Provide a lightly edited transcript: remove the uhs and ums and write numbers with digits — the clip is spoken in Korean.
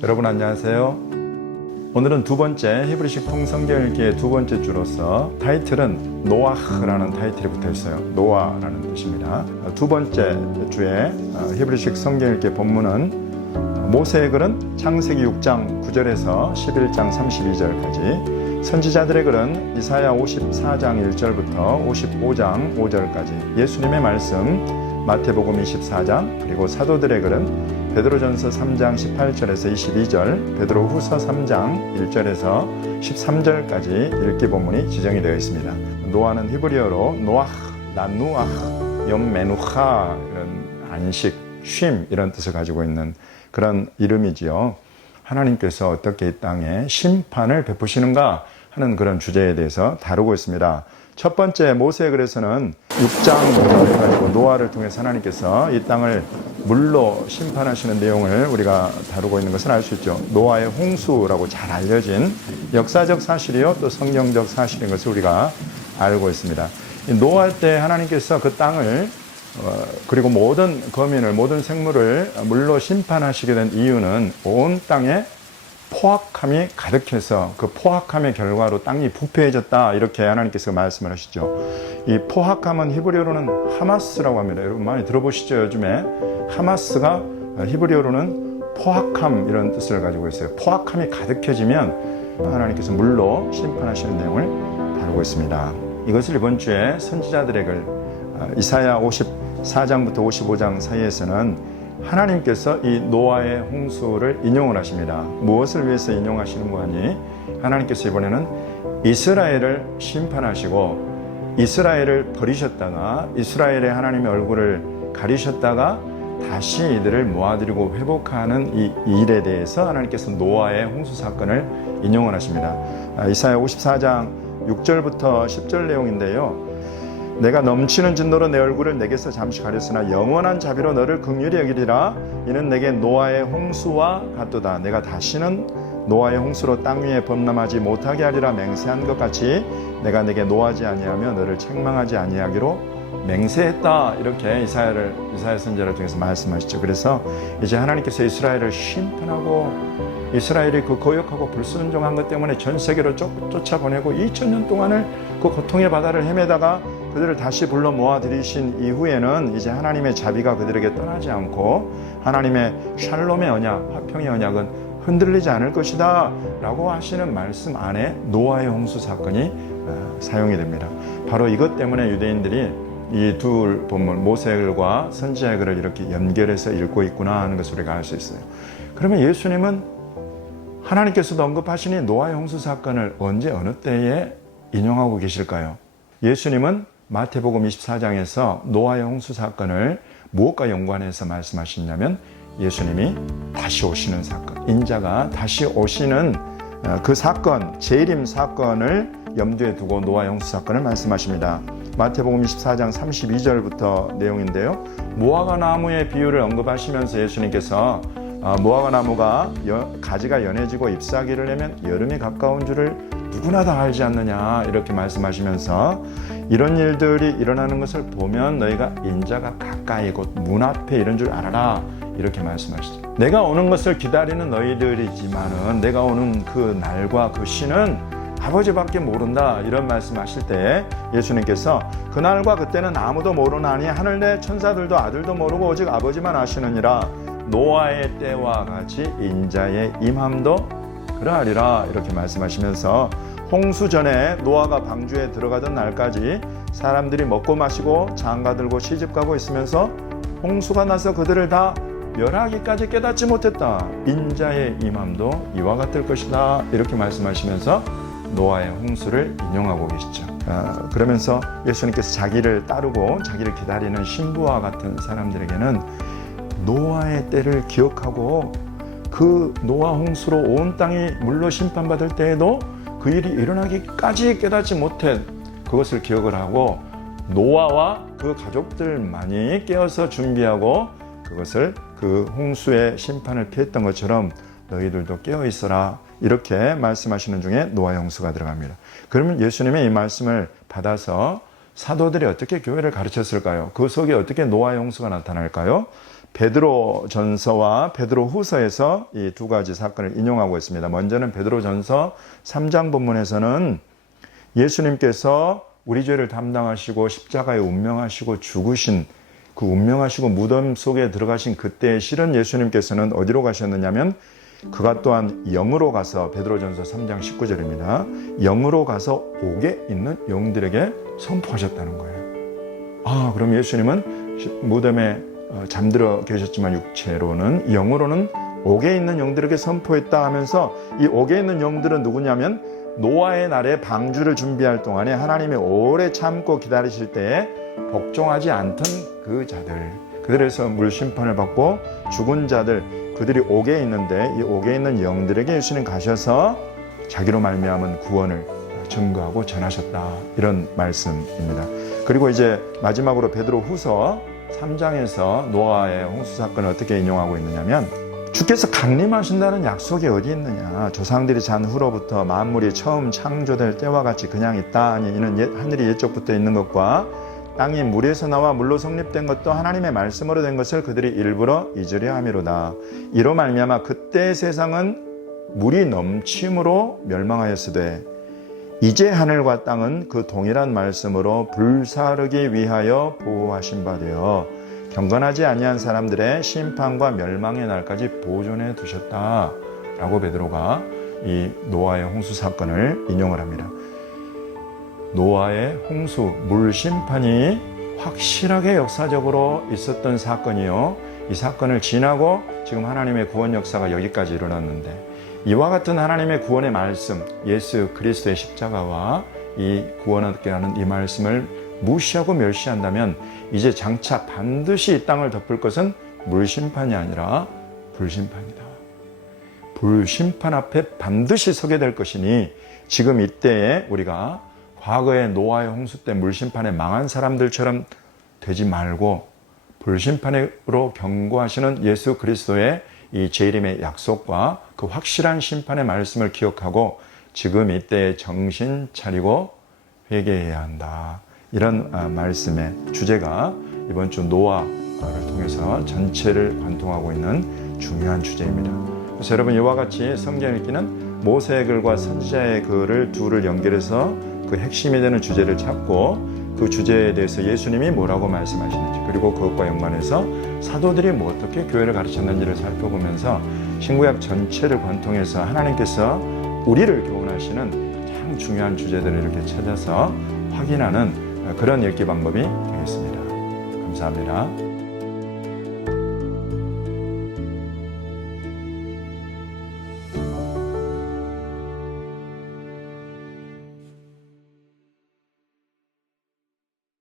여러분 안녕하세요. 오늘은 두 번째 히브리식 통성경 읽기의 두 번째 주로서 타이틀은 노아흐라는 타이틀이 붙어 있어요. 노아라는 뜻입니다. 두 번째 주에 히브리식 성경 읽기의 본문은 모세의 글은 창세기 6장 9절에서 11장 32절까지, 선지자들의 글은 이사야 54장 1절부터 55장 5절까지, 예수님의 말씀 마태복음 24장, 그리고 사도들의 글은 베드로전서 3장 18절에서 22절, 베드로후서 3장 1절에서 13절까지 읽기 본문이 지정이 되어 있습니다. 노아는 히브리어로 노아흐, 나누아흐, 염메누하, 이런 안식, 쉼 이런 뜻을 가지고 있는 그런 이름이지요. 하나님께서 어떻게 이 땅에 심판을 베푸시는가 하는 그런 주제에 대해서 다루고 있습니다. 첫 번째 모세의 글에서는 6장을 가지고 노아를 통해서 하나님께서 이 땅을 물로 심판하시는 내용을 우리가 다루고 있는 것을 알 수 있죠. 노아의 홍수라고 잘 알려진 역사적 사실이요 또 성경적 사실인 것을 우리가 알고 있습니다. 노아 때 하나님께서 그 땅을 그리고 모든 거민을, 모든 생물을 물로 심판하시게 된 이유는 온 땅에 포악함이 가득해서 그 포악함의 결과로 땅이 부패해졌다, 이렇게 하나님께서 말씀을 하시죠. 이 포악함은 히브리어로는 하마스라고 합니다. 여러분 많이 들어보시죠? 요즘에 하마스가 히브리어로는 포악함 이런 뜻을 가지고 있어요. 포악함이 가득해지면 하나님께서 물로 심판하시는 내용을 다루고 있습니다. 이것을 이번 주에 선지자들의 글 이사야 54장부터 55장 사이에서는 하나님께서 이 노아의 홍수를 인용을 하십니다. 무엇을 위해서 인용하시는 거니? 하나님께서 이번에는 이스라엘을 심판하시고, 이스라엘을 버리셨다가 이스라엘의 하나님의 얼굴을 가리셨다가 다시 이들을 모아들이고 회복하는 이 일에 대해서 하나님께서 노아의 홍수 사건을 인용을 하십니다. 이사야 54장 6절부터 10절 내용인데요. 내가 넘치는 진노로 내 얼굴을 내게서 잠시 가렸으나 영원한 자비로 너를 긍휼히 여기리라. 이는 내게 노아의 홍수와 같도다. 내가 다시는 노아의 홍수로 땅 위에 범람하지 못하게 하리라. 맹세한 것 같이 내가 내게 노하지 아니하며 너를 책망하지 아니하기로 맹세했다. 이렇게 이사야 선지자를 통해서 말씀하시죠. 그래서 이제 하나님께서 이스라엘을 심판하고, 이스라엘이 그 거역하고 불순종한 것 때문에 전 세계로 쫓아보내고 2000년 동안을 그 고통의 바다를 헤매다가 그들을 다시 불러 모아들이신 이후에는 이제 하나님의 자비가 그들에게 떠나지 않고 하나님의 샬롬의 언약, 화평의 언약은 흔들리지 않을 것이다 라고 하시는 말씀 안에 노아의 홍수 사건이 사용이 됩니다. 바로 이것 때문에 유대인들이 이 둘 본문 모세의 글과 선지자의 글을 이렇게 연결해서 읽고 있구나 하는 것을 우리가 알 수 있어요. 그러면 예수님은 하나님께서도 언급하시니 노아의 홍수 사건을 언제 어느 때에 인용하고 계실까요? 예수님은 마태복음 24장에서 노아의 홍수 사건을 무엇과 연관해서 말씀하시냐면 예수님이 다시 오시는 사건, 인자가 다시 오시는 그 사건, 재림 사건을 염두에 두고 노아의 홍수 사건을 말씀하십니다. 마태복음 24장 32절부터 내용인데요. 무화과 나무의 비유를 언급하시면서 예수님께서 무화과 나무가 가지가 연해지고 잎사귀를 내면 여름이 가까운 줄을 누구나 다 알지 않느냐, 이렇게 말씀하시면서 이런 일들이 일어나는 것을 보면 너희가 인자가 가까이 곧 문 앞에 이런 줄 알아라, 이렇게 말씀하시죠. 내가 오는 것을 기다리는 너희들이지만은 내가 오는 그 날과 그 시는 아버지밖에 모른다, 이런 말씀하실 때 예수님께서 그날과 그때는 아무도 모르나니 하늘 내 천사들도 아들도 모르고 오직 아버지만 아시느니라. 노아의 때와 같이 인자의 임함도 그러하리라, 이렇게 말씀하시면서 홍수 전에 노아가 방주에 들어가던 날까지 사람들이 먹고 마시고 장가들고 시집가고 있으면서 홍수가 나서 그들을 다 멸하기까지 깨닫지 못했다. 인자의 임함도 이와 같을 것이다, 이렇게 말씀하시면서 노아의 홍수를 인용하고 계시죠. 그러면서 예수님께서 자기를 따르고 자기를 기다리는 신부와 같은 사람들에게는 노아의 때를 기억하고 그 노아 홍수로 온 땅이 물로 심판받을 때에도 그 일이 일어나기까지 깨닫지 못해 그것을 기억을 하고 노아와 그 가족들만이 깨어서 준비하고 그것을 그 홍수의 심판을 피했던 것처럼 너희들도 깨어 있어라, 이렇게 말씀하시는 중에 노아의 홍수가 들어갑니다. 그러면 예수님의 이 말씀을 받아서 사도들이 어떻게 교회를 가르쳤을까요? 그 속에 어떻게 노아의 홍수가 나타날까요? 베드로전서와 베드로후서에서 이 두 가지 사건을 인용하고 있습니다. 먼저는 베드로전서 3장 본문에서는 예수님께서 우리 죄를 담당하시고 십자가에 운명하시고 죽으신 그 운명하시고 무덤 속에 들어가신 그때의 실은 예수님께서는 어디로 가셨느냐면 그가 또한 영으로 가서 베드로전서 3장 19절입니다. 영으로 가서 옥에 있는 영들에게 선포하셨다는 거예요. 그럼 예수님은 무덤에 잠들어 계셨지만 육체로는 영으로는 옥에 있는 영들에게 선포했다 하면서 이 옥에 있는 영들은 누구냐면 노아의 날에 방주를 준비할 동안에 하나님이 오래 참고 기다리실 때에 복종하지 않던 그 자들, 그들에서 물심판을 받고 죽은 자들, 그들이 옥에 있는데 이 옥에 있는 영들에게 예수님 가셔서 자기로 말미암은 구원을 증거하고 전하셨다, 이런 말씀입니다. 그리고 이제 마지막으로 베드로후서 3장에서 노아의 홍수 사건을 어떻게 인용하고 있느냐면 주께서 강림하신다는 약속이 어디 있느냐, 조상들이 잔 후로부터 만물이 처음 창조될 때와 같이 그냥 있다. 아니 이는 하늘이 옛적부터 있는 것과 땅이 물에서 나와 물로 성립된 것도 하나님의 말씀으로 된 것을 그들이 일부러 잊으려 함이로다. 이로 말미암아 그때의 세상은 물이 넘침으로 멸망하였으되 이제 하늘과 땅은 그 동일한 말씀으로 불사르기 위하여 보호하신 바 되어 경건하지 아니한 사람들의 심판과 멸망의 날까지 보존해 두셨다 라고 베드로가 이 노아의 홍수 사건을 인용을 합니다. 노아의 홍수, 물 심판이 확실하게 역사적으로 있었던 사건이요, 이 사건을 지나고 지금 하나님의 구원 역사가 여기까지 일어났는데, 이와 같은 하나님의 구원의 말씀, 예수 그리스도의 십자가와 이 구원하게 하는 이 말씀을 무시하고 멸시한다면 이제 장차 반드시 이 땅을 덮을 것은 물심판이 아니라 불심판이다. 불심판 앞에 반드시 서게 될 것이니 지금 이때에 우리가 과거의 노아의 홍수 때 물심판에 망한 사람들처럼 되지 말고 불심판으로 경고하시는 예수 그리스도의 이 재림의 약속과 그 확실한 심판의 말씀을 기억하고 지금 이때에 정신 차리고 회개해야 한다. 이런 말씀의 주제가 이번 주 노아를 통해서 전체를 관통하고 있는 중요한 주제입니다. 그래서 여러분 이와 같이 성경 읽기는 모세의 글과 선지자의 글을 둘을 연결해서 그 핵심이 되는 주제를 찾고 그 주제에 대해서 예수님이 뭐라고 말씀하시는지, 그리고 그것과 연관해서 사도들이 뭐 어떻게 교회를 가르쳤는지를 살펴보면서 신구약 전체를 관통해서 하나님께서 우리를 교훈하시는 참 중요한 주제들을 이렇게 찾아서 확인하는 그런 읽기 방법이 되겠습니다. 감사합니다.